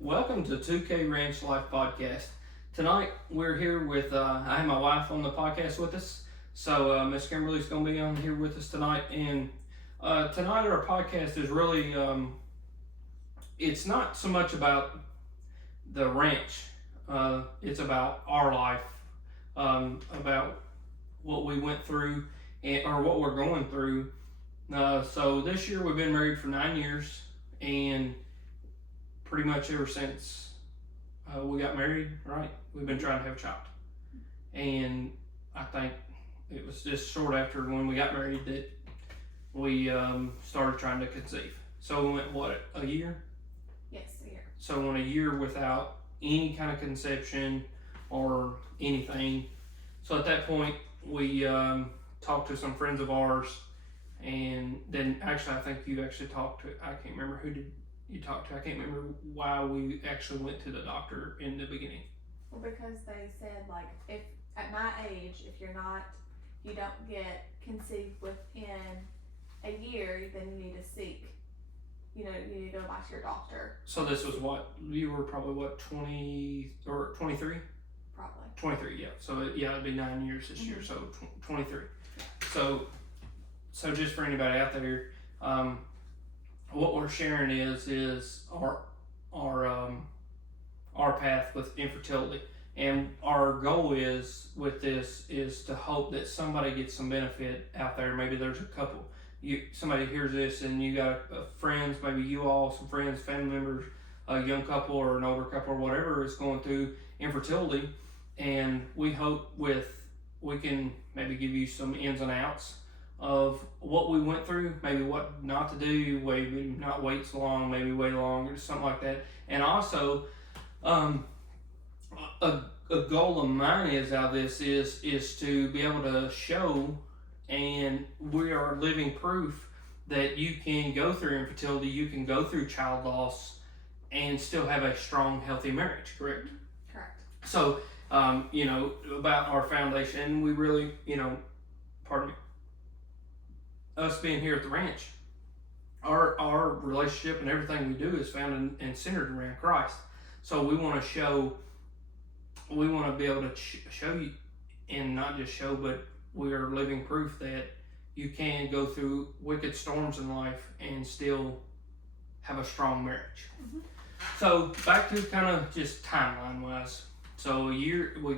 Welcome to 2K Ranch Life Podcast. Tonight we're here with, I have my wife on the podcast with us. So Miss Kimberly's going to be on here with us tonight. And tonight our podcast is really, it's not so much about the ranch. It's about our life, about what we went through or what we're going through. So this year we've been married for 9 years, and pretty much ever since we got married, right? We've been trying to have a child. And I think it was just short after when we got married that we started trying to conceive. So we went, a year? Yes, a year. So we went a year without any kind of conception or anything. So at that point, we talked to some friends of ours. And then actually, I think you actually talked to, I can't remember who did you talk to. I can't remember why we actually went to the doctor in the beginning. Well, because they said, like, if at my age, if you don't get conceived within a year, then you need to seek, you need to go back to your doctor. So this was what, you were probably 20 or 23? Probably. 23, yeah. So yeah, it'd be 9 years this year, so 23. So just for anybody out there, what we're sharing is our path with infertility, and our goal is with this is to hope that somebody gets some benefit out there. Maybe there's a couple, somebody hears this and you got friends, maybe you all, some friends, family members, a young couple or an older couple or whatever is going through infertility, and we hope we can maybe give you some ins and outs of what we went through, maybe what not to do, maybe not wait so long, maybe wait longer, something like that. And also, a goal of mine is out of this is to be able to show, and we are living proof that you can go through infertility, you can go through child loss, and still have a strong, healthy marriage. Correct? Correct. So, about our foundation, we really, pardon me, us being here at the ranch, our relationship and everything we do is found and centered around Christ. So we want to be able to show you, and not just show, but we are living proof that you can go through wicked storms in life and still have a strong marriage. Mm-hmm. So back to kind of just timeline wise. So a year, we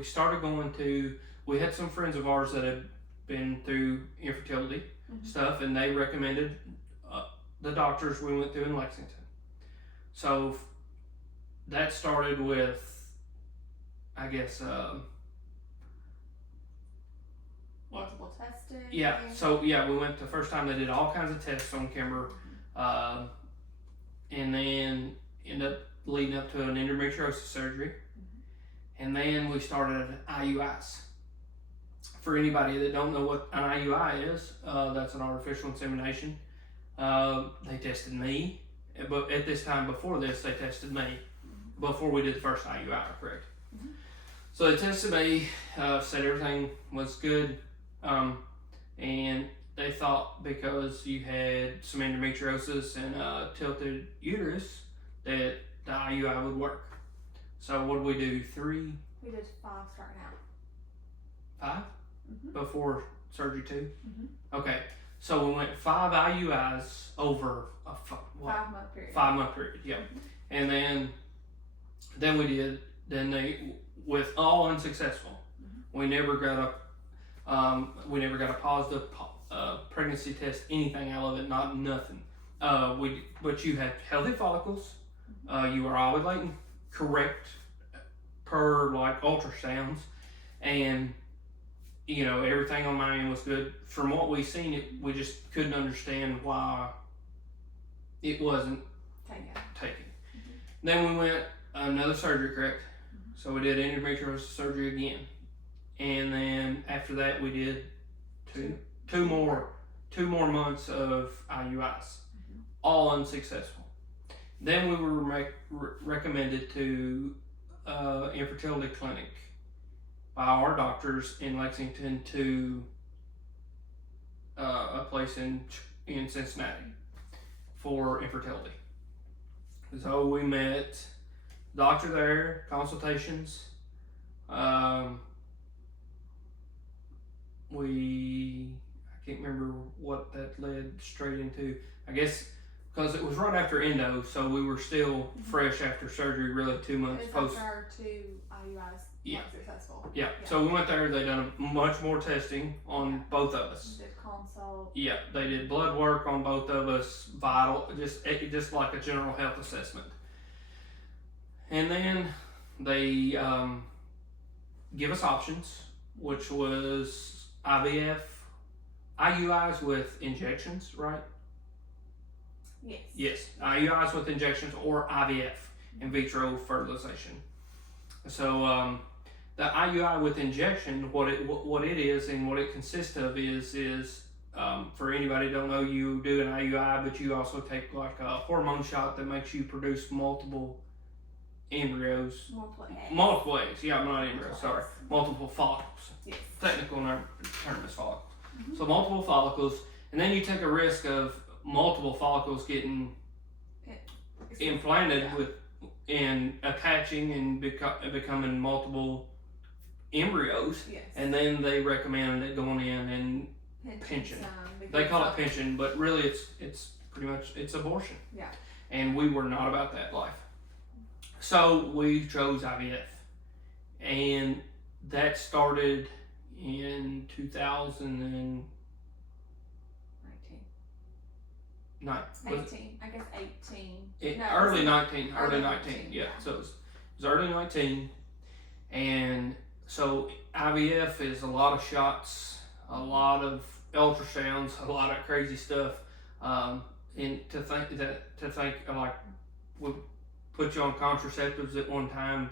had some friends of ours that had been through infertility stuff, and they recommended the doctors we went through in Lexington. So that started with, I guess, multiple testing. Yeah. So yeah, we went the first time. They did all kinds of tests on Kimber, and then ended up leading up to an endometriosis surgery, and then we started IUIs. For anybody that don't know what an IUI is, that's an artificial insemination. They tested me, but at this time before this, they tested me before we did the first IUI, correct? Mm-hmm. So they tested me, said everything was good, and they thought because you had some endometriosis and tilted uterus that the IUI would work. So what did we do? 3? We did 5 starting out. 5? Mm-hmm. Before surgery 2? Mm-hmm. Okay, so we went 5 IUIs over a 5-month period. 5-month period, yeah. Mm-hmm. And then we did, they, with all unsuccessful, we never got a positive pregnancy test, anything out of it, nothing. But you had healthy follicles, you were ovulating correct per like ultrasounds, and everything on my end was good. From what we seen, we just couldn't understand why it wasn't taken. Mm-hmm. Then we went another surgery, correct? Mm-hmm. So we did endometriosis surgery again, and then after that we did two more months of IUIs, all unsuccessful. Then we were recommended to infertility clinic by our doctors in Lexington to a place in Cincinnati for infertility. So we met doctor there, consultations. I can't remember what that led straight into. I guess because it was right after endo, so we were still fresh after surgery, really 2 months It's post. after our 2 IUIs Yeah. weren't successful. Yeah. So we went there. They done much more testing on both of us. Did consult. Yeah, they did blood work on both of us, vital, just like a general health assessment. And then they give us options, which was IVF, IUIs with injections, right? Yes. Yes, IUIs with injections or IVF, in vitro fertilization. So the IUI with injection, what it is and what it consists of is for anybody who don't know, you do an IUI, but you also take like a hormone shot that makes you produce multiple embryos. Multiple eggs. Yeah, not embryos. Sorry, multiple follicles. Yes. Technical term is follicles. So multiple follicles, and then you take a risk of multiple follicles getting implanted and attaching and becoming multiple embryos. Yes. And then they recommend it going in and pinching. They call it pinching, but really it's pretty much it's abortion. Yeah. And we were not about that life. So we chose IVF, and that started in 2019. 18. I guess 18. Early 19. Early 19. Yeah. yeah. So it was early 19, and so IVF is a lot of shots, a lot of ultrasounds, a lot of crazy stuff. And to think like we put you on contraceptives at one time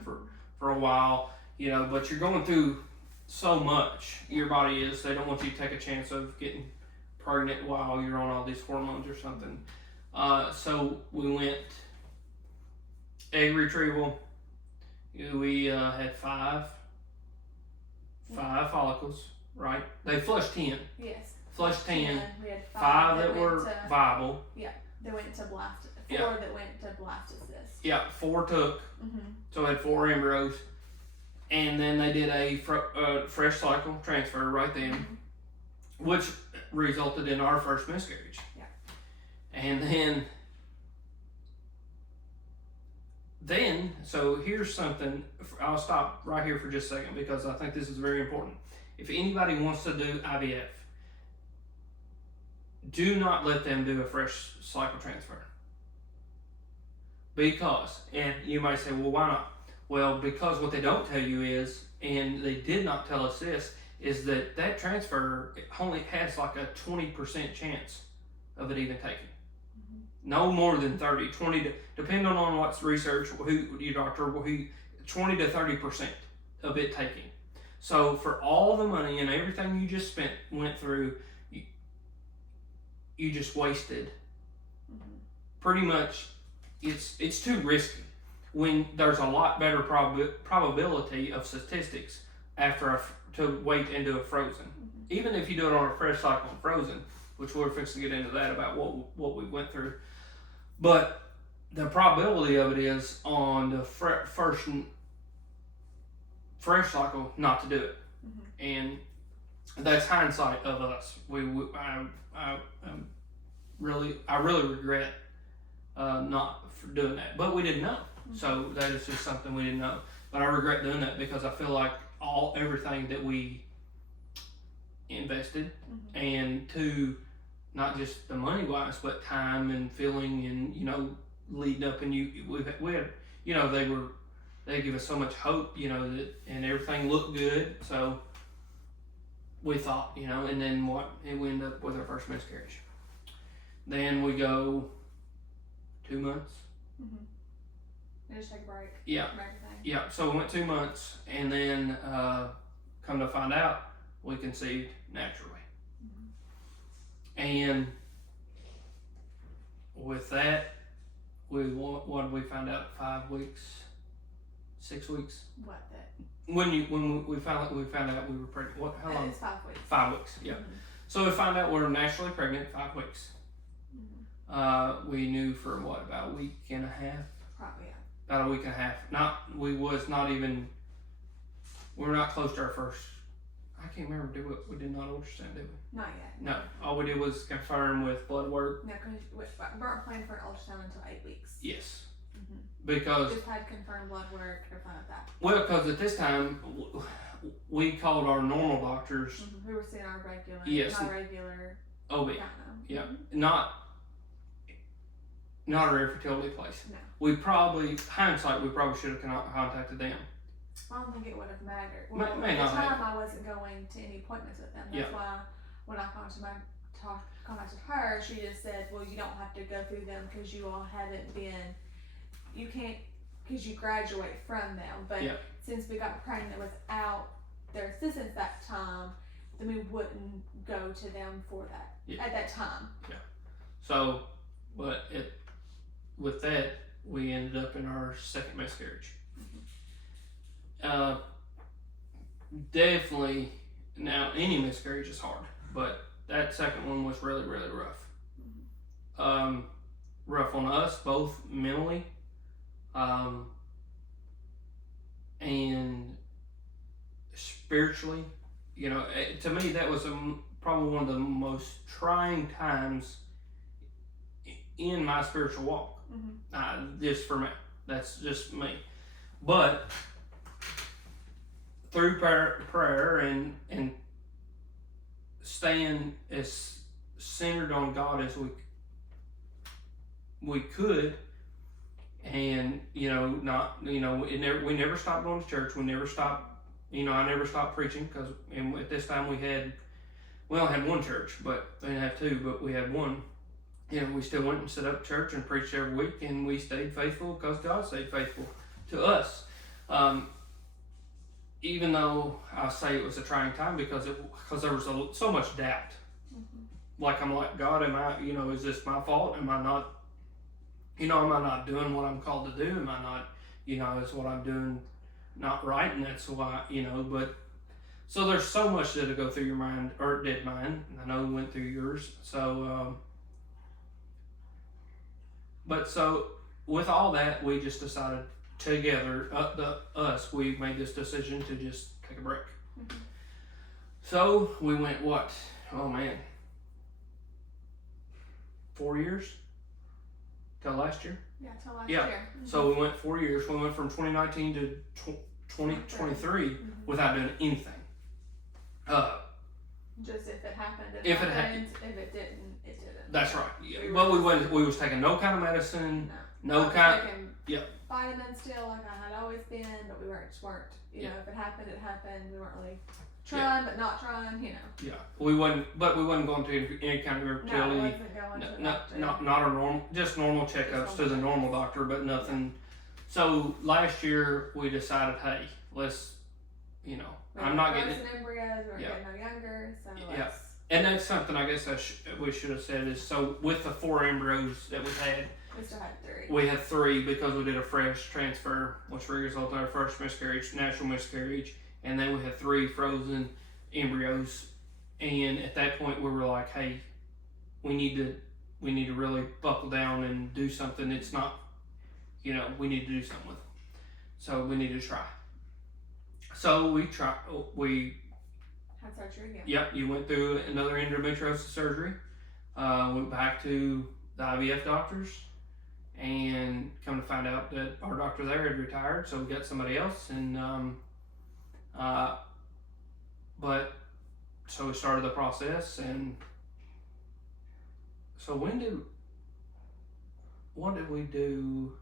for a while, but you're going through so much. Your body is. They don't want you to take a chance of getting pregnant while you're on all these hormones or something. So we went egg retrieval. We had five follicles, right? They flushed 10. Yes. Flushed 10. We had 5 that were viable. Yeah. They went to blast. 4 Yeah. that went to blastocyst. Yeah, 4 took. So I had 4 embryos. And then they did a fresh cycle transfer right then, which resulted in our first miscarriage. Yeah. And then, so here's something, I'll stop right here for just a second because I think this is very important. If anybody wants to do IVF, do not let them do a fresh cycle transfer. Because, and you might say, well, why not? Well, because what they don't tell you is, and they did not tell us this, is that transfer only has like a 20% chance of it even taking. No more than 30, 20, depending on what's research, who your doctor, 20 to 30% of it taking. So for all the money and everything you just went through, you just wasted. Pretty much, it's too risky. When there's a lot better probability of statistics to wait and do a frozen. Even if you do it on a fresh cycle and frozen, which we're fixing to get into that about what we went through. But the probability of it is on the first fresh cycle not to do it. And that's hindsight of us. I really regret not for doing that, but we didn't know. So that is just something we didn't know. But I regret doing that because I feel like everything that we invested and to not just the money wise, but time and feeling and leading up, and we had they give us so much hope, that, and everything looked good. So we thought, and then we end up with our first miscarriage. Then we go 2 months. Just take a break. Yeah. From everything. Yeah. So we went 2 months, and then come to find out, we conceived naturally. And with that, what did we find out? 5 weeks, 6 weeks. What that? When we found out we were pregnant. What? How long? It's 5 weeks. 5 weeks. Yeah. So we found out we were naturally pregnant 5 weeks. We knew for about a week and a half. Probably, yeah. about a week and a half. We were not close to our first. I can't remember. We did not ultrasound, did we? Not yet. No. All we did was confirm with blood work. No, because we weren't planning for an ultrasound until 8 weeks. Yes. Mm-hmm. Because just had confirmed blood work, everything like that. Well, because at this time we called our normal doctors. Mm-hmm. We were seeing our regular, Yes. not regular. OB. Yeah. Mm-hmm. Not our infertility place. No. We probably should have contacted them. I don't think it would have mattered. Well, May at not the time, have. I wasn't going to any appointments with them. That's Yeah. why when I contacted her, she just said, well, you don't have to go through them because you all haven't been, you can't, because you graduate from them. But Yeah. since we got pregnant without their assistance that time, then we wouldn't go to them for that at that time. Yeah. So, but with that, we ended up in our second miscarriage. Definitely, now any miscarriage is hard, but that second one was really, really rough. Rough on us both mentally, and spiritually. You know, to me, that was probably one of the most trying times in my spiritual walk. Just for me, that's just me. But through prayer and staying as centered on God as we could, and we never stopped going to church. We never stopped. I never stopped preaching because at this time we only had one church, but we didn't have two, but we had one. We still went and set up church and preached every week, and we stayed faithful because God stayed faithful to us. Even though I say it was a trying time because there was so much doubt. Like I'm like, God, am I? Is this my fault? Am I not? Am I not doing what I'm called to do? Am I not? Is what I'm doing not right? And that's why, But so there's so much that'll go through your mind, or it did mine. I know it went through yours. So. But so with all that, we just decided together, we made this decision to just take a break. So we went 4 years till last year. Yeah, till last year. So we went 4 years. We went from 2019 to 2023 without doing anything. Just if it happened, if it happened. If it didn't, it didn't. That's right. Yeah. We was taking no kind of medicine. No kind. Taking vitamins still, like I had always been, but we weren't. If it happened, it happened. We weren't really trying, but not trying. Yeah, we wasn't going to any kind of infertility. No, I wasn't going to the doctor. Not a normal, just normal checkups to the normal doctor, but nothing. So last year we decided, hey, let's, I'm not getting frozen embryos. We're getting no younger, so let's. And that's something I guess we should have said is, so with the 4 embryos that we had, we still had 3. We had 3 because we did a fresh transfer, which resulted in our first miscarriage, natural miscarriage, and then we had 3 frozen embryos. And at that point, we were like, "Hey, we need to really buckle down and do something. It's not, we need to do something with them. So we need to try." So we tried. We had surgery again. Yep, you went through another endometriosis surgery. Went back to the IVF doctors. And come to find out that our doctor there had retired, so we got somebody else. And so we started the process. And so what did we do?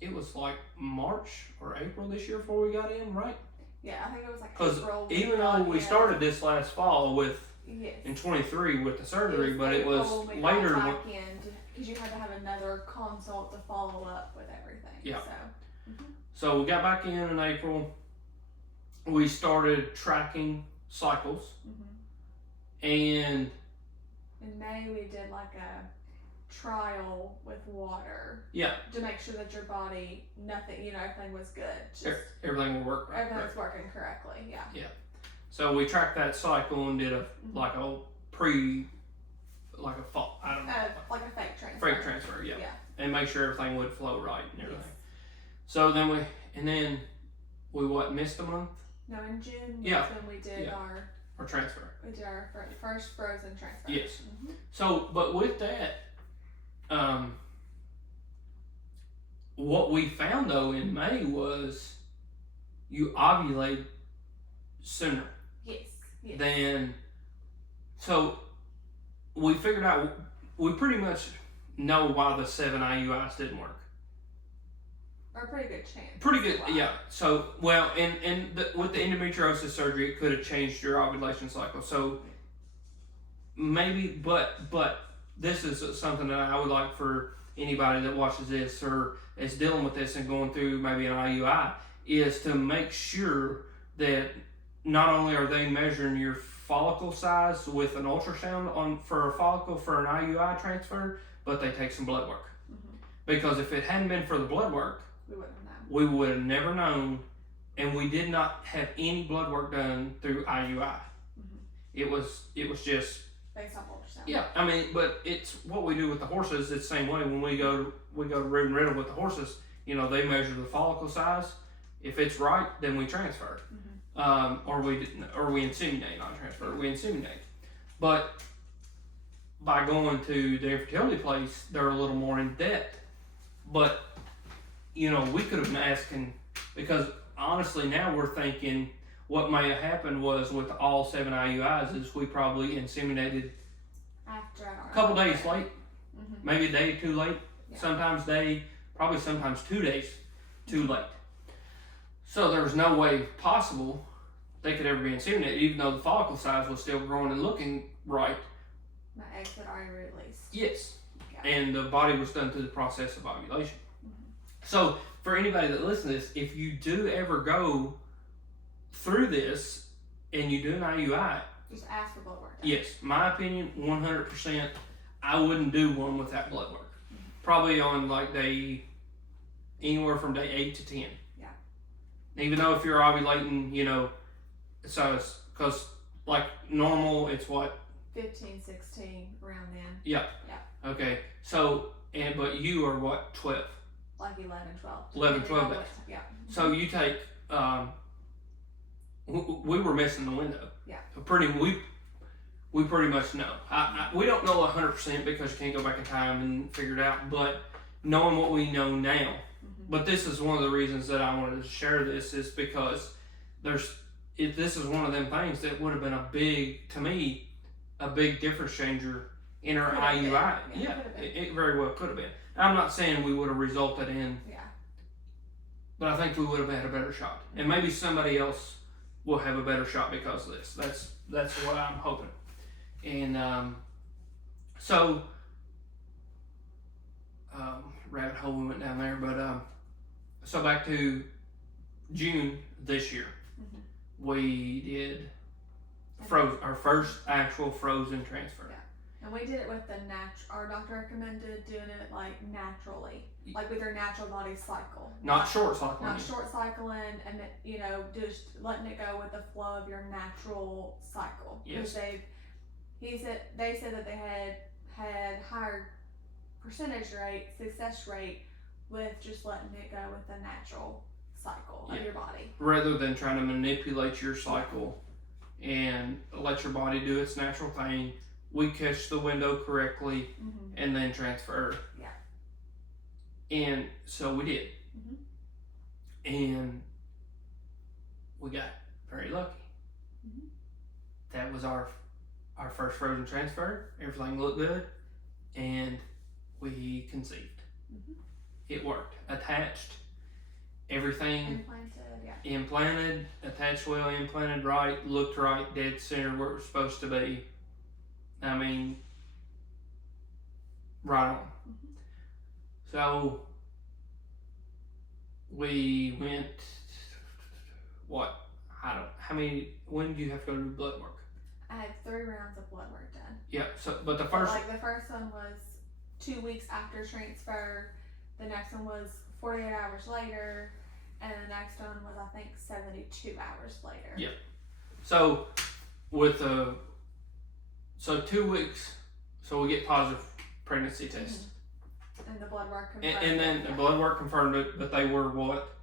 It was like March or April this year before we got in, right? Yeah, I think it was like April. Because even though we started this last fall in 23 with the surgery, but it was later. Because you had to have another consult to follow up with everything. Yeah. So. So we got back in April. We started tracking cycles, and in May we did like a trial with water. Yeah. To make sure that your body, everything was good. Just everything would work. Everything was working correctly. Yeah. Yeah. So we tracked that cycle and did a fall. I don't know. Like a fake transfer. Fake transfer, yeah. and make sure everything would flow right and everything. Yes. So then we missed a month? No, in June Yeah. was when we did our transfer. We did our first frozen transfer. Yes. Mm-hmm. So, but with that, what we found though in May was you ovulate sooner Yes. than. So we figured out, we pretty much know why the 7 IUIs didn't work. Or a pretty good chance. Pretty good, yeah. So, well, with the endometriosis surgery, it could have changed your ovulation cycle. So maybe, but this is something that I would like for anybody that watches this or is dealing with this and going through maybe an IUI, is to make sure that not only are they measuring your follicle size with an ultrasound for a follicle for an IUI transfer, but they take some blood work. Mm-hmm. Because if it hadn't been for the blood work, we would have never known, and we did not have any blood work done through IUI. Mm-hmm. It was just based on ultrasound. Yeah, I mean, but it's what we do with the horses. It's the same way when we go to root and riddle with the horses. You know, they measure the follicle size. If it's right, then we transfer, or we inseminate, not transfer. We inseminate, but by going to the infertility place, they're a little more in depth. But you know, we could have been asking, because honestly now we're thinking what may have happened was with all 7 IUIs is we probably inseminated after a couple days late, maybe a day or 2 late, sometimes 2 days too late. So there was no way possible they could ever be inseminated, even though the follicle size was still growing and looking right. My eggs had already released. Yes, yeah. And the body was done through the process of ovulation. So for anybody that listens to this, if you do ever go through this and you do an IUI, just ask for blood work. Yes, my opinion, 100%. I wouldn't do one without blood work. Probably on like anywhere from day 8 to 10. Yeah. Even though if you're ovulating, you know, so it's because like normal, it's what? 15, 16, around then. Yeah. Yeah. Okay. So but you are what? 12. Like 11, 12. 11, 12 days. Yeah. So you take, we were missing the window. Yeah. We pretty much know. We don't know 100% because you can't go back in time and figure it out, but knowing what we know now, but this is one of the reasons that I wanted to share this is because this is one of them things that would have been to me, a big difference changer in our IUI. Yeah, it very well could have been. I'm not saying we would have resulted in, but I think we would have had a better shot, and maybe somebody else will have a better shot because of this. That's what I'm hoping. And rabbit hole we went down there, but so back to June this year, we did our first actual frozen transfer. And we did it with our doctor recommended doing it like naturally, like with your natural body cycle. Not short cycling. Not short cycling, and you know, just letting it go with the flow of your natural cycle. Yes. They said that they had higher success rate with just letting it go with the natural cycle of your body. Rather than trying to manipulate your cycle and let your body do its natural thing. We catch the window correctly and then transfer. Yeah. And so we did. And we got very lucky. That was our first frozen transfer. Everything looked good. And we conceived. It worked. Attached. Everything. Implanted. Attached well, implanted right, looked right, dead center where it was supposed to be. I mean, right on. So we went, when did you have to go do blood work? I had 3 rounds of blood work done. Yeah, but the first one was 2 weeks after transfer, the next one was 48 hours later, and the next one was, I think, 72 hours later. Yeah. So 2 weeks, so we get positive pregnancy test. And the blood work confirmed and then it, the blood work confirmed it, but they were what?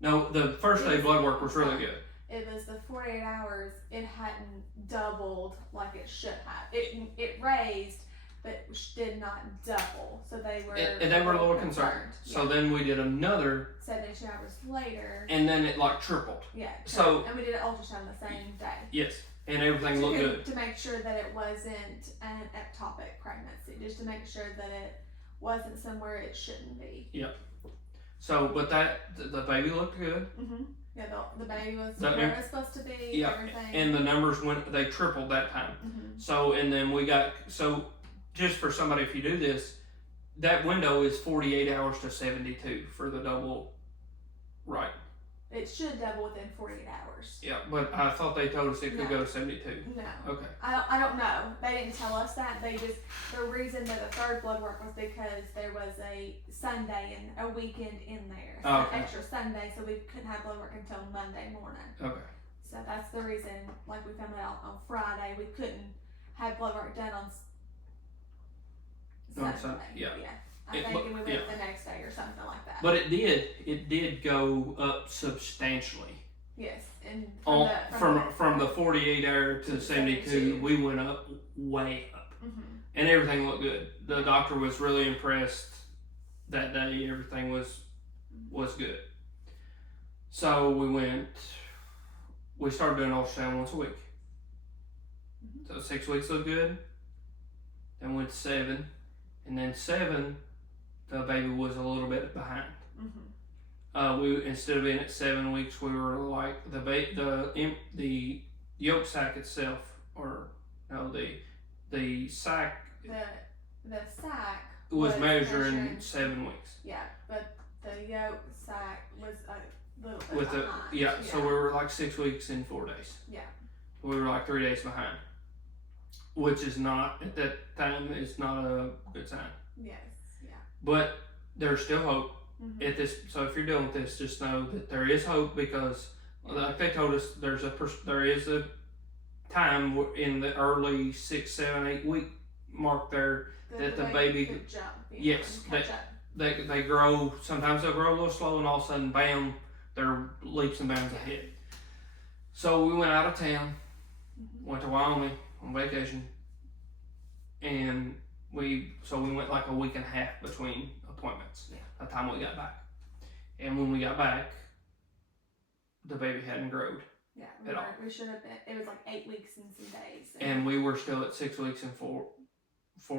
No, the first day blood work was really good. It was the 48 hours. It hadn't doubled like it should have. It raised, but did not double. So they were. And they were a little concerned. So then we did another 72 hours later. And then it like tripled. Yeah. So and we did an ultrasound the same day. Yes, and everything looked good to make sure that it wasn't an ectopic pregnancy, just to make sure that it wasn't somewhere it shouldn't be. Yep. So, but the baby looked good. Mm-hmm. Yeah, the baby was where it was supposed to be. Yeah, everything. And the numbers they tripled that time. Mm-hmm. So, and then just for somebody, if you do this, that window is 48 hours to 72 for the double, right? It should double within 48 hours. Yeah, but I thought they told us it could go to 72. No. Okay. I don't know. They didn't tell us that. The reason that the third blood work was because there was a Sunday and a weekend in there. So Okay. extra Sunday, so we couldn't have blood work until Monday morning. Okay. So that's the reason, like we found out on Friday, we couldn't have blood work done on Sunday. Yeah. I think we went the next day or something like that. But it did go up substantially. Yes, and from the 48 hour to the 72, we went up way up, and everything looked good. The doctor was really impressed that day. Everything was good. So we started doing ultrasound once a week. So 6 weeks looked good. Then went to 7, and then 7. The baby was a little bit behind. We instead of being at 7 weeks, we were like the yolk sac itself, or no, the sac. The sac was measuring 7 weeks. Yeah, but the yolk sac was a little bit with behind. So we were like 6 weeks and 4 days. Yeah. We were like 3 days behind, which is not at that time is not a good sign. Yes. Yeah. But there's still hope at this. So if you're dealing with this, just know that there is hope, because, like they told us, there is a time in the early 6, 7, 8 week mark there that the baby could jump. Yes, they grow. Sometimes they'll grow a little slow, and all of a sudden, bam, they're leaps and bounds ahead. So we went out of town, went to Wyoming on vacation, and we went like a week and a half between appointments. By the time we got back, and when we got back, the baby hadn't grown. Yeah, at all. We should have been. It was like 8 weeks and some days. And we were still at 6 weeks and 4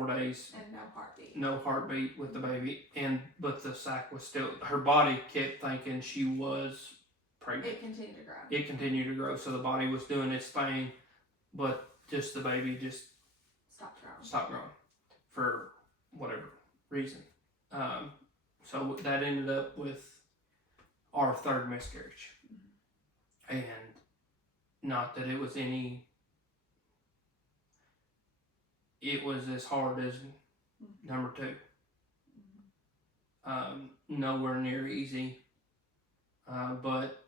days. And no heartbeat. No heartbeat with the baby, but the sac was still. Her body kept thinking she was pregnant. It continued to grow. It continued to grow, so the body was doing its thing, but just the baby just stopped growing for whatever reason. So that ended up with our third miscarriage, and not that it was it was as hard as number 2. Nowhere near easy, but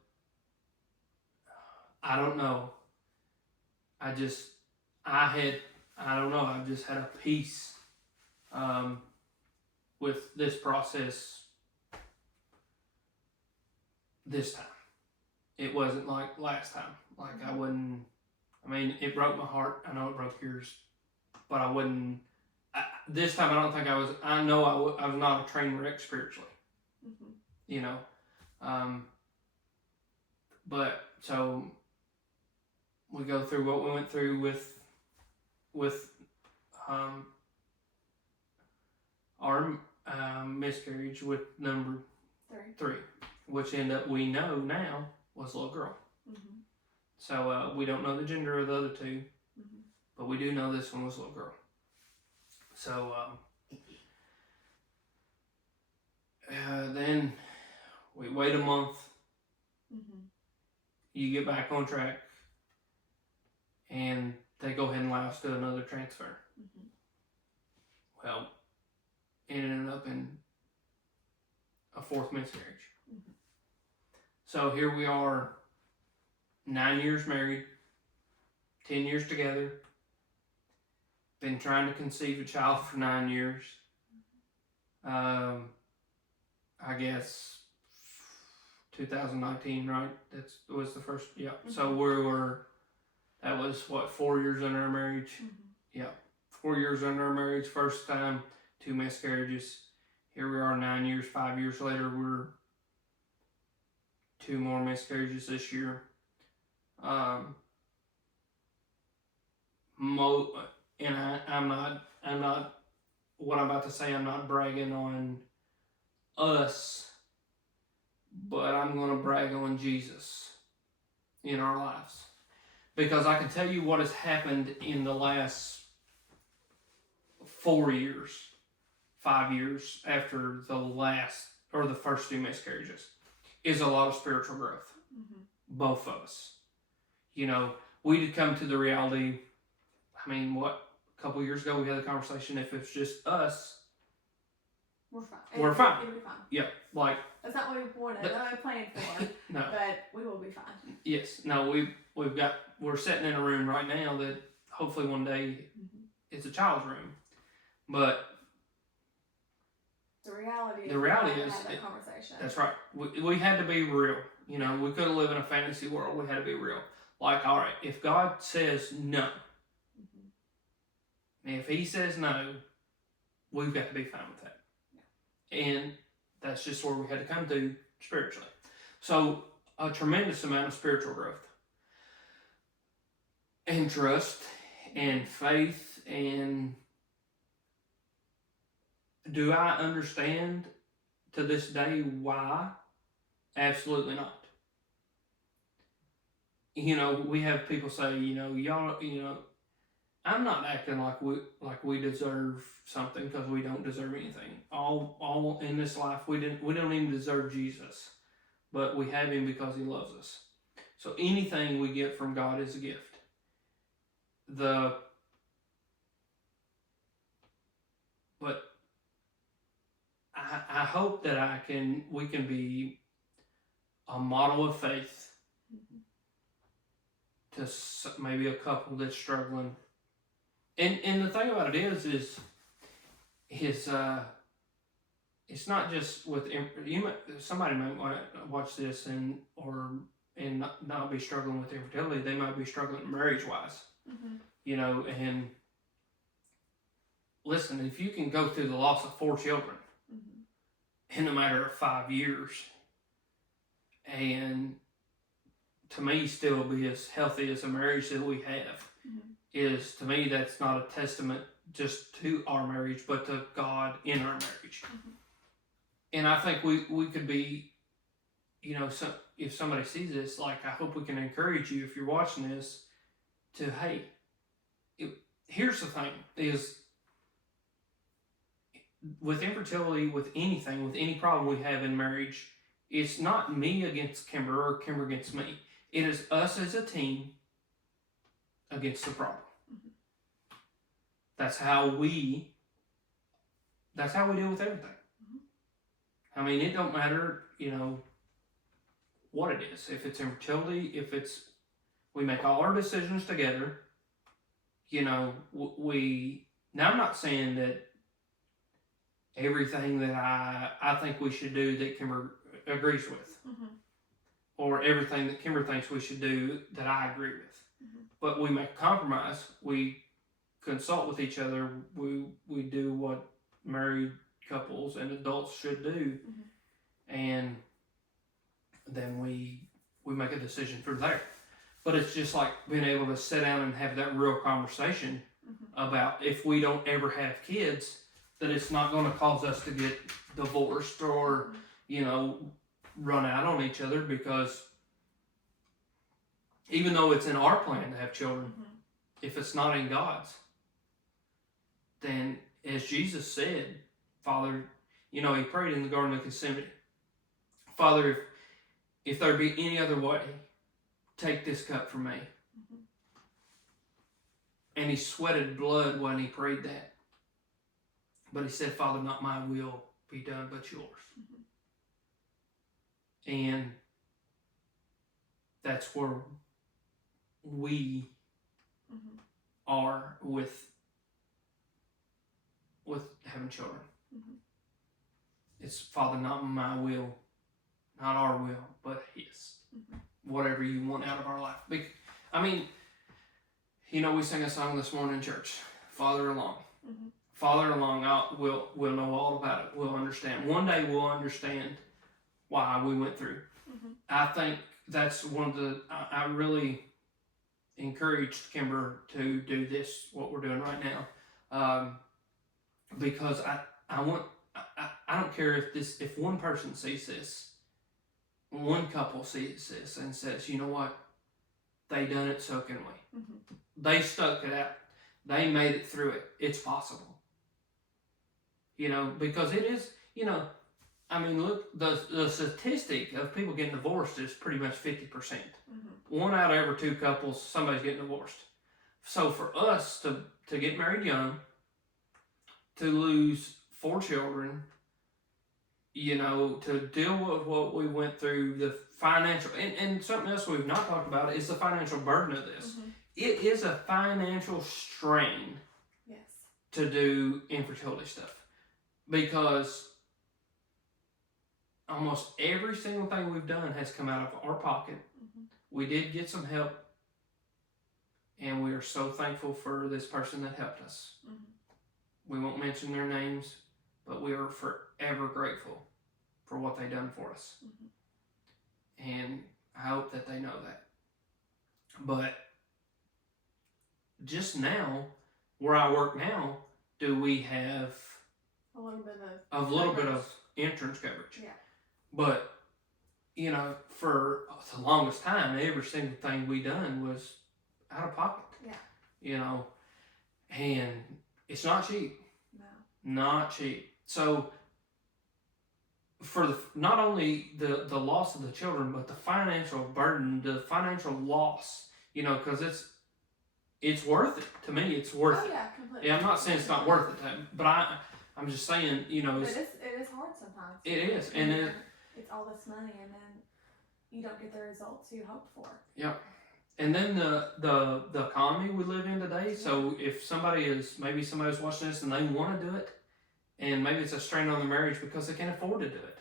I don't know. I just had a peace with this process this time. It wasn't like last time. Like it broke my heart. I know it broke yours, but this time I don't think I was, I know I was not a train wreck spiritually, you know. But so we go through what we went through with our miscarriage with number 3, which we know now was a little girl. So we don't know the gender of the other 2, but we do know this one was a little girl. So then we wait a month. You get back on track, and they go ahead and allow us to do another transfer. Well, it ended up in a 4th miscarriage. So here we are, 9 years married, 10 years together, been trying to conceive a child for 9 years, I guess 2019, right? That was the first. Yeah. So that was what, 4 years into our marriage. Yeah, 4 years into our marriage. First time, 2 miscarriages. Here we are 9 years, 5 years later. We're 2 more miscarriages this year. And I'm not, what I'm about to say, I'm not bragging on us, but I'm going to brag on Jesus in our lives. Because I can tell you what has happened in the last 4 years, 5 years after the first 2 miscarriages, is a lot of spiritual growth. Both of us. You know, we did come to the reality, I mean, a couple years ago we had a conversation, if it's just us, we're fine. We're fine. It'll be fine. Yeah, like. That's not what we wanted, that's not what we planned for. No. But we will be fine. Yes. No, we're sitting in a room right now that hopefully one day it's a child's room. But the reality is have that conversation. That's right. We had to be real. You know, we couldn't live in a fantasy world. We had to be real. Like, all right, if God says no, and if He says no, we've got to be fine with that. Yeah. And that's just where we had to come to spiritually. So, a tremendous amount of spiritual growth. And trust, and faith, and do I understand to this day why? Absolutely not. You know, we have people say, I'm not acting like we deserve something, because we don't deserve anything. All in this life, we don't even deserve Jesus, but we have Him because He loves us. So anything we get from God is a gift. But I hope that we can be a model of faith to maybe a couple that's struggling. And the thing about it is it's not just with somebody might watch this and not be struggling with infertility. They might be struggling marriage wise. You know, and listen, if you can go through the loss of 4 children in a matter of 5 years, and to me still be as healthy as a marriage that we have, is, to me, that's not a testament just to our marriage, but to God in our marriage. And I think we could be, if somebody sees this, like, I hope we can encourage you, if you're watching this, to, hey, here's the thing, is with infertility, with anything, with any problem we have in marriage, it's not me against Kimber or Kimber against me. It is us as a team against the problem. That's how we deal with everything. I mean, it don't matter, what it is. If it's infertility, we make all our decisions together. Now I'm not saying that everything that I think we should do that Kimber agrees with, or everything that Kimber thinks we should do that I agree with. But we make a compromise. We consult with each other. We do what married couples and adults should do, and then we make a decision from there. But it's just like being able to sit down and have that real conversation about, if we don't ever have kids, that it's not going to cause us to get divorced or run out on each other, because even though it's in our plan to have children, if it's not in God's, then as Jesus said, Father, He prayed in the Garden of Gethsemane, Father, if there be any other way, take this cup from me. And He sweated blood when He prayed that. But He said, Father, not my will be done, but yours. And that's where we are with having children. it's Father, not my will, not our will, but His. Whatever you want out of our life. I mean, you know, we sang a song this morning in church, Father along. Father along, we'll know all about it. We'll understand. One day we'll understand why we went through. I think that's one of the, I really encouraged Kimber to do this, what we're doing right now, because I don't care if one person sees this, one couple sees this and says, you know what, they done it, so can we. They stuck it out. They made it through it. It's possible. You know, because it is, you know, I mean, look, the statistic of people getting divorced is pretty much 50%. One out of every two couples, somebody's getting divorced. So for us to get married young, to lose 4 children, you know, to deal with what we went through, the financial, and something else we've not talked about is the financial burden of this. It is a financial strain to do infertility stuff. Because almost every single thing we've done has come out of our pocket. We did get some help, and we are so thankful for this person that helped us. We won't mention their names, but we are forever grateful for what they've done for us. And I hope that they know that. But just now, where I work now, do we have a little bit of insurance coverage. But, you know, for the longest time, every single thing we done was out of pocket. You know, and it's not cheap. Not cheap. So, for not only the loss of the children, but the financial burden, the financial loss, you know, because it's worth it. To me, it's worth it. Completely. Yeah, I'm not saying it's not worth it, but I'm just saying, you know, it is hard sometimes. It is, and it's all this money, and then you don't get the results you hoped for. Yep. And then the economy we live in today. So if maybe somebody's watching this and they want to do it, and maybe it's a strain on the marriage because they can't afford to do it.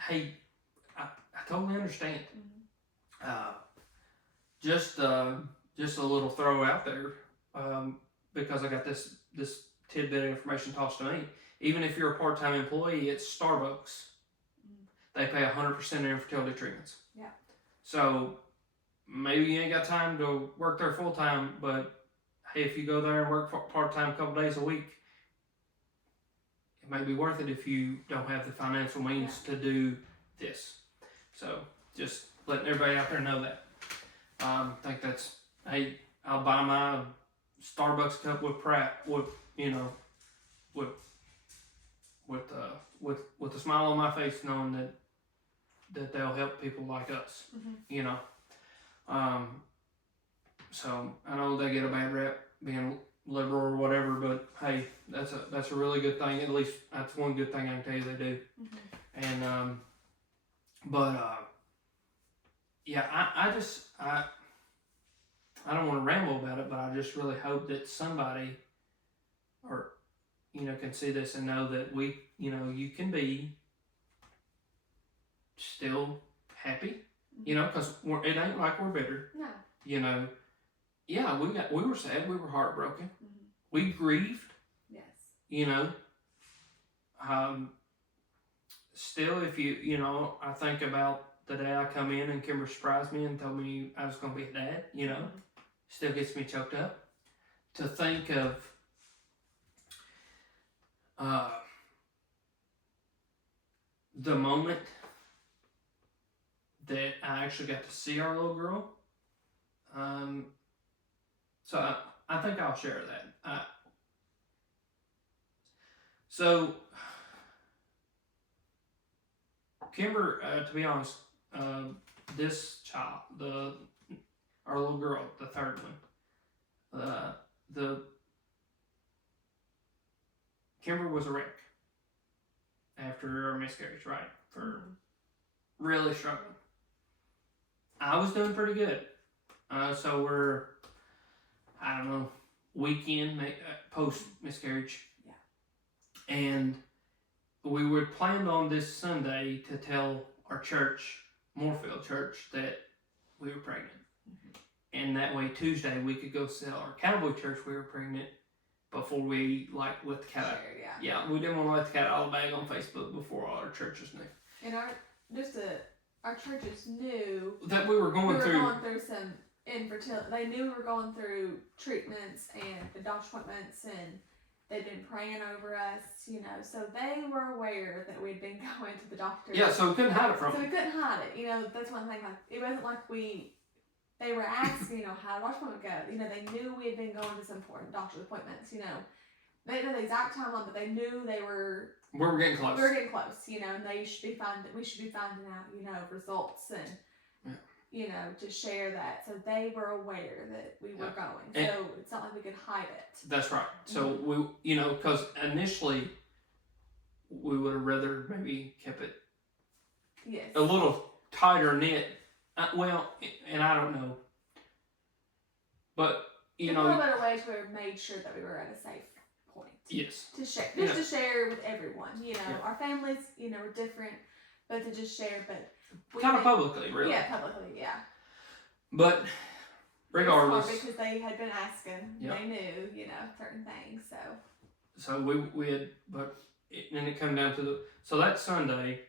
Hey, I totally understand. Just a little throw out there, because I got this tidbit of information tossed to me. Even if you're a part-time employee at Starbucks, they pay 100% of infertility treatments. So maybe you ain't got time to work there full-time, but hey, if you go there and work part-time a couple days a week, it may be worth it if you don't have the financial means to do this. So just letting everybody out there know that. I think that's, hey, I'll buy my Starbucks cup with Pratt, with a smile on my face, knowing that they'll help people like us. You know. So I know they get a bad rep being liberal or whatever, but hey, that's a really good thing. At least that's one good thing I can tell you they do. And yeah, I don't want to ramble about it, but I just really hope that somebody, or can see this and know that you can be still happy, because it ain't like we're bitter. No. Yeah, we were sad, we were heartbroken, we grieved. Yes. Still, if I think about the day I come in and Kimber surprised me and told me I was going to be a dad, still gets me choked up. To think of the moment that I actually got to see our little girl. So I think I'll share that. So Kimber, to be honest, this child, our little girl, the third one, Kimber was a wreck after her miscarriage, right? For really struggling. I was doing pretty good. So we're, I don't know, weekend post miscarriage. Yeah. And we were planned on this Sunday to tell our church, Moorfield Church, that we were pregnant. And that way Tuesday we could go tell our Cowboy Church we were pregnant before we let the cat out. Yeah, we didn't want to let the cat out of the bag on Facebook before all our churches knew. And our churches knew that we were going through some infertility. They knew we were going through treatments and the doctor appointments, and they'd been praying over us, so they were aware that we'd been going to the doctor. Yeah, so we couldn't hide it from them. So we couldn't hide it. That's one thing. Like, it wasn't like they were asking, how did doctor appointment go? They knew we had been going to some important doctor's appointments, They didn't know the exact timeline, but they knew we were getting close. We were getting close, and we should be finding out, results and, to share that. So they were aware that we were going. And so it's not like we could hide it. That's right. So we, because initially we would have rather maybe kept it a little tighter knit. And I don't know. But, There's a little better way to make sure that we were at a safe point. Yes. To share, to share with everyone. Our families, were different, but to just share, but kind of publicly, really. Yeah, publicly, yeah. But regardless, because they had been asking, they knew, certain things. So we had, and it come down to so that Sunday,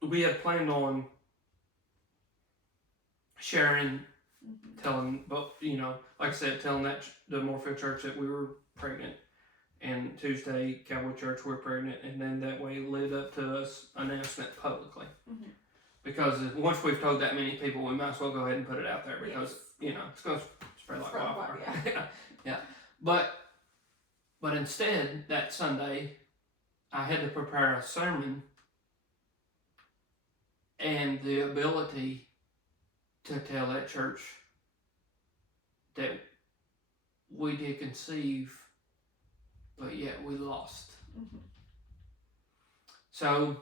we had planned on sharing, telling, like I said, telling the Moorfield Church that we were pregnant, and Tuesday, Cowboy Church, we're pregnant, and then that way led up to us announcing it publicly. Because once we've told that many people, we might as well go ahead and put it out there because, it's going to spread like wildfire. Yeah. But instead, that Sunday, I had to prepare a sermon and the ability to tell that church that we did conceive, but yet we lost. So,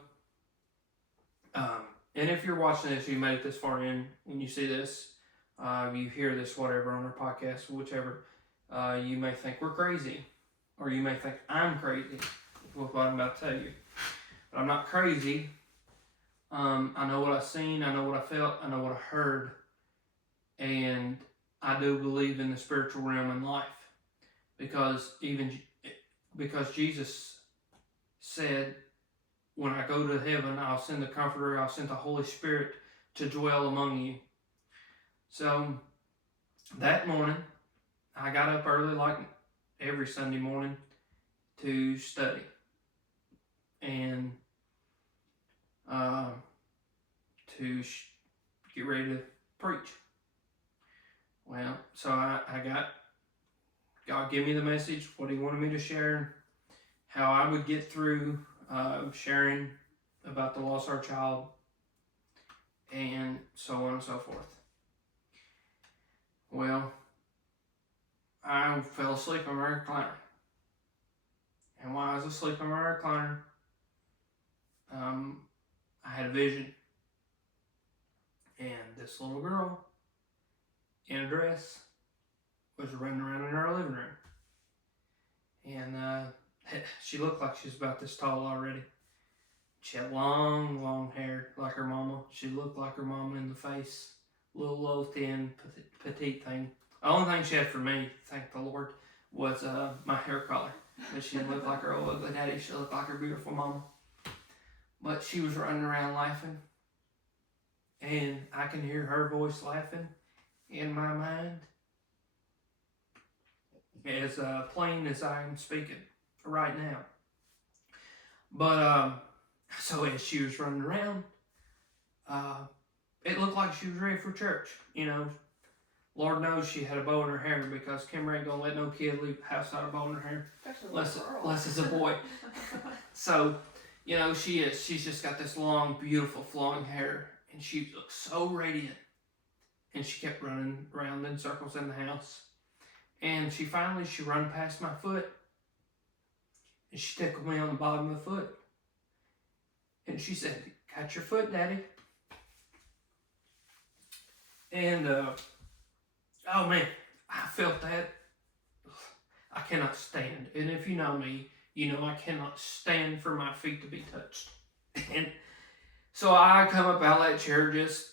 and if you're watching this, you made it this far in, and you see this, you hear this, whatever, on our podcast, whichever, you may think we're crazy, or you may think I'm crazy with what I'm about to tell you. But I'm not crazy. I know what I've seen, I know what I felt, I know what I heard, and I do believe in the spiritual realm in life, because Jesus said, when I go to heaven, I'll send the Comforter, I'll send the Holy Spirit to dwell among you. So that morning, I got up early like every Sunday morning to study and to get ready to preach. Well, so I got God give me the message, what He wanted me to share, how I would get through sharing about the loss of our child, and so on and so forth. Well, I fell asleep on my recliner. And while I was asleep on my recliner, I had a vision. And this little girl in a dress was running around in our living room. And she looked like she was about this tall already. She had long hair like her mama. She looked like her mama in the face. Little low, thin, petite thing. The only thing she had for me, thank the Lord, was my hair color. But she didn't look like her old ugly daddy. She looked like her beautiful mama. But she was running around laughing. And I can hear her voice laughing in my mind as plain as I am speaking right now. But so as she was running around, it looked like she was ready for church. Lord knows she had a bow in her hair, because Kimber ain't gonna let no kid leave the house without a bow in her hair, unless it's a boy. So, she's just got this long, beautiful, flowing hair, and she looks so radiant. And she kept running around in circles in the house. And she run past my foot. And she tickled me on the bottom of the foot. And she said, "Got your foot, Daddy?" And, oh man, I felt that. I cannot stand. And if you know me, I cannot stand for my feet to be touched. And so I come up out of that chair just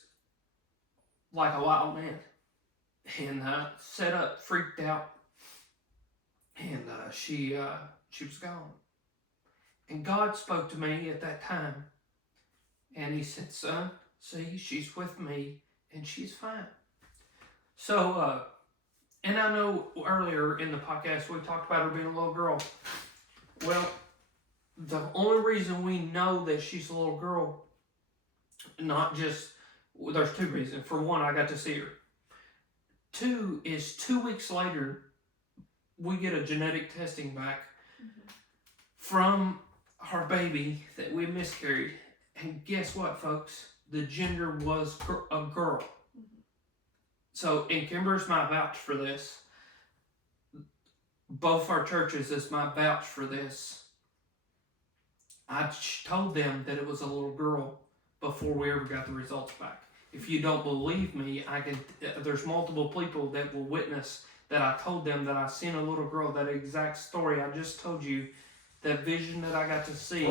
like a wild man. And sat up, freaked out. And she was gone. And God spoke to me at that time. And he said, son, see, she's with me and she's fine. So, and I know earlier in the podcast we talked about her being a little girl. Well, the only reason we know that she's a little girl, not just, well, there's two reasons. For one, I got to see her. Two is 2 weeks later, we get a genetic testing back from our baby that we miscarried. And guess what, folks? The gender was a girl. So, and Kimber's my vouch for this. Both our churches is my vouch for this. I told them that it was a little girl before we ever got the results back. If you don't believe me, there's multiple people that will witness that I told them that I seen a little girl, that exact story I just told you, that vision that I got to see.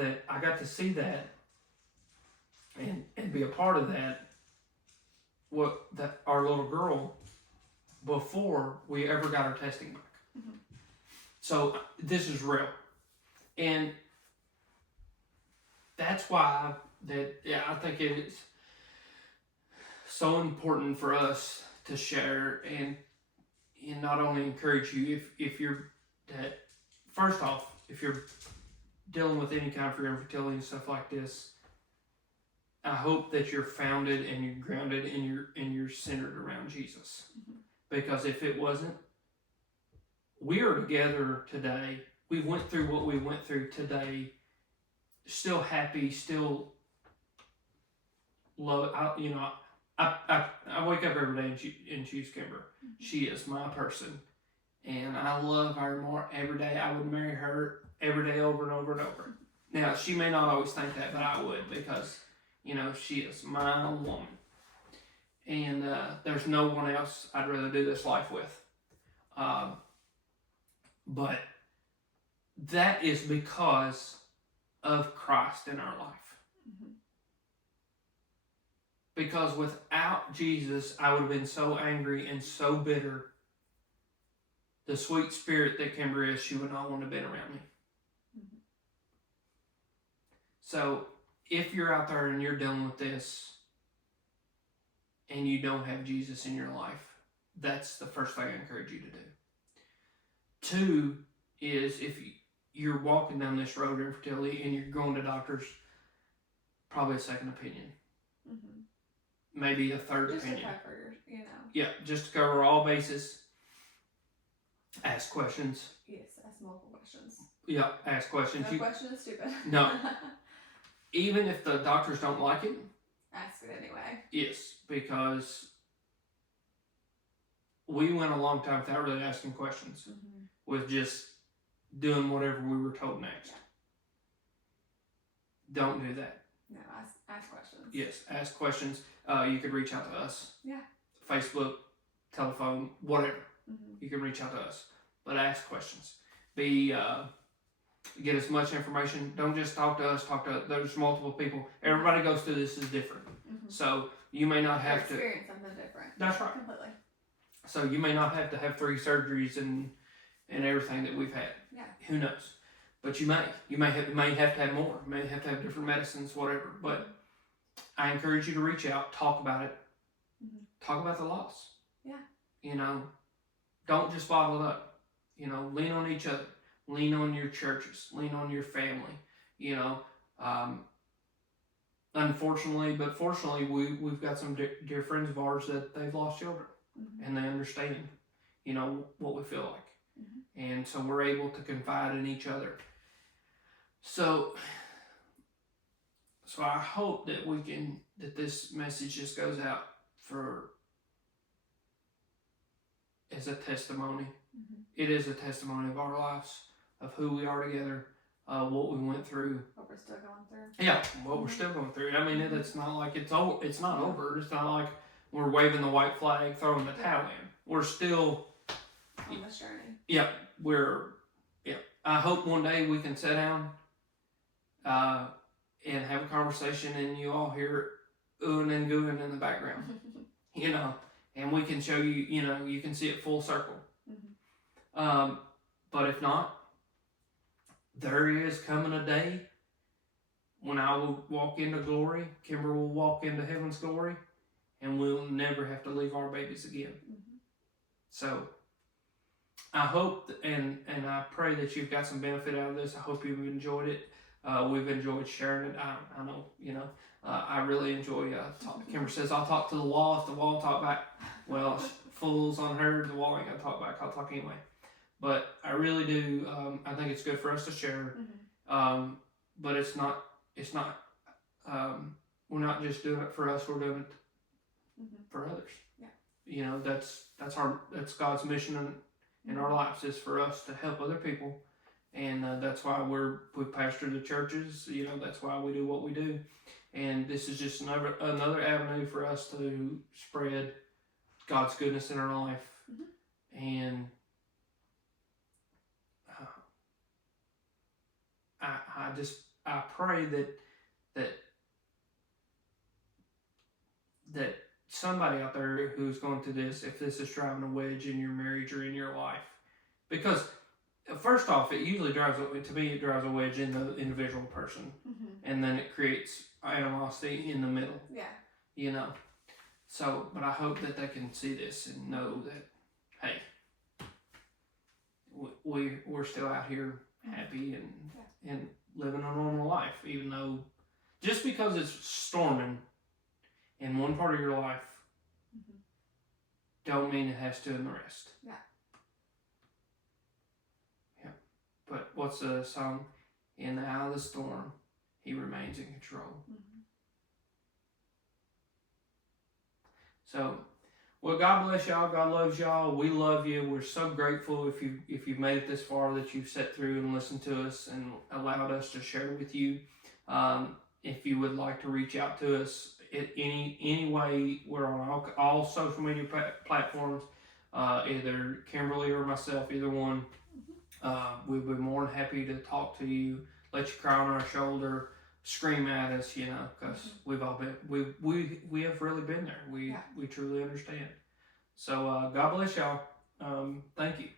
That I got to see that and be a part of that. That our little girl before we ever got our testing back. So this is real, and that's why I think it is so important for us to share and not only encourage you if you're that. First off, if you're dealing with any kind of infertility and stuff like this, I hope that you're founded and you're grounded and you're centered around Jesus. Because if it wasn't, we are together today. We went through what we went through today, still happy, still love. I wake up every day and choose Kimber. She is my person, and I love her more every day. I would marry her every day over and over and over. Now, she may not always think that, but I would, because, she is my woman. And there's no one else I'd rather do this life with. But that is because of Christ in our life. Because without Jesus, I would have been so angry and so bitter. The sweet spirit that Kimber is, she would not want to have been around me. So, if you're out there and you're dealing with this, and you don't have Jesus in your life, that's the first thing I encourage you to do. Two is, if you're walking down this road of infertility and you're going to doctors, probably a second opinion. Maybe a third opinion. Just to cover, Yeah, just to cover all bases. Ask questions. Yes, ask multiple questions. Yeah, ask questions. No question is stupid. No. Even if the doctors don't like it, ask it anyway. Yes, because we went a long time without really asking questions, with just doing whatever we were told next. Yeah. Don't do that. No, ask questions. Yes, ask questions. You could reach out to us. Yeah. Facebook, telephone, whatever. You can reach out to us, but ask questions. Get as much information. Don't just talk to us. There's multiple people. Everybody goes through this is different. So you may not have to experience something different. That's right. Completely. So you may not have to have 3 surgeries and everything that we've had. Yeah. Who knows? But you may have to have more. You may have to have different medicines, whatever. But I encourage you to reach out, talk about it, talk about the loss. Yeah. Don't just bottle it up. Lean on each other. Lean on your churches. Lean on your family. Unfortunately, but fortunately, we've got some dear friends of ours that they've lost children, and they understand, what we feel like, and so we're able to confide in each other. So I hope that this message just goes out as a testimony. It is a testimony of our lives, of who we are together, what we went through. What we're still going through. Yeah, what we're still going through. I mean, it's not like it's not over. It's not like we're waving the white flag, throwing the towel in. We're still on this journey. Yeah, I hope one day we can sit down and have a conversation and you all hear oohing and gooing in the background, and we can show you, you can see it full circle. But if not, there is coming a day when I will walk into glory, Kimber will walk into heaven's glory, and we'll never have to leave our babies again. So I hope and I pray that you've got some benefit out of this. I hope you've enjoyed it. We've enjoyed sharing it. I know, I really enjoy talking. Kimber says, I'll talk to the wall if the wall talk back. Well, fools on her, the wall ain't gonna talk back. I'll talk anyway. But I really do. I think it's good for us to share. But it's not. We're not just doing it for us. We're doing it for others. Yeah. That's God's mission in our lives, is for us to help other people, and that's why we pastor the churches. That's why we do what we do, and this is just another avenue for us to spread God's goodness in our life, and I pray that somebody out there who's going through this, if this is driving a wedge in your marriage or in your life, because first off, it usually drives a wedge in the individual person, and then it creates animosity in the middle. Yeah. So, but I hope that they can see this and know that, hey, we're still out here happy and living a normal life, even though just because it's storming in one part of your life don't mean it has to in the rest. Yeah. But what's the song? In the eye of the storm, he remains in control. So, well, God bless y'all. God loves y'all. We love you. We're so grateful if you've made it this far, that you've sat through and listened to us and allowed us to share with you. If you would like to reach out to us in any way, we're on all social media platforms. Either Kimberly or myself, either one. We'd be more than happy to talk to you, let you cry on our shoulder, scream at us, because we've all been, we have really been there. We truly understand. So God bless y'all. Thank you.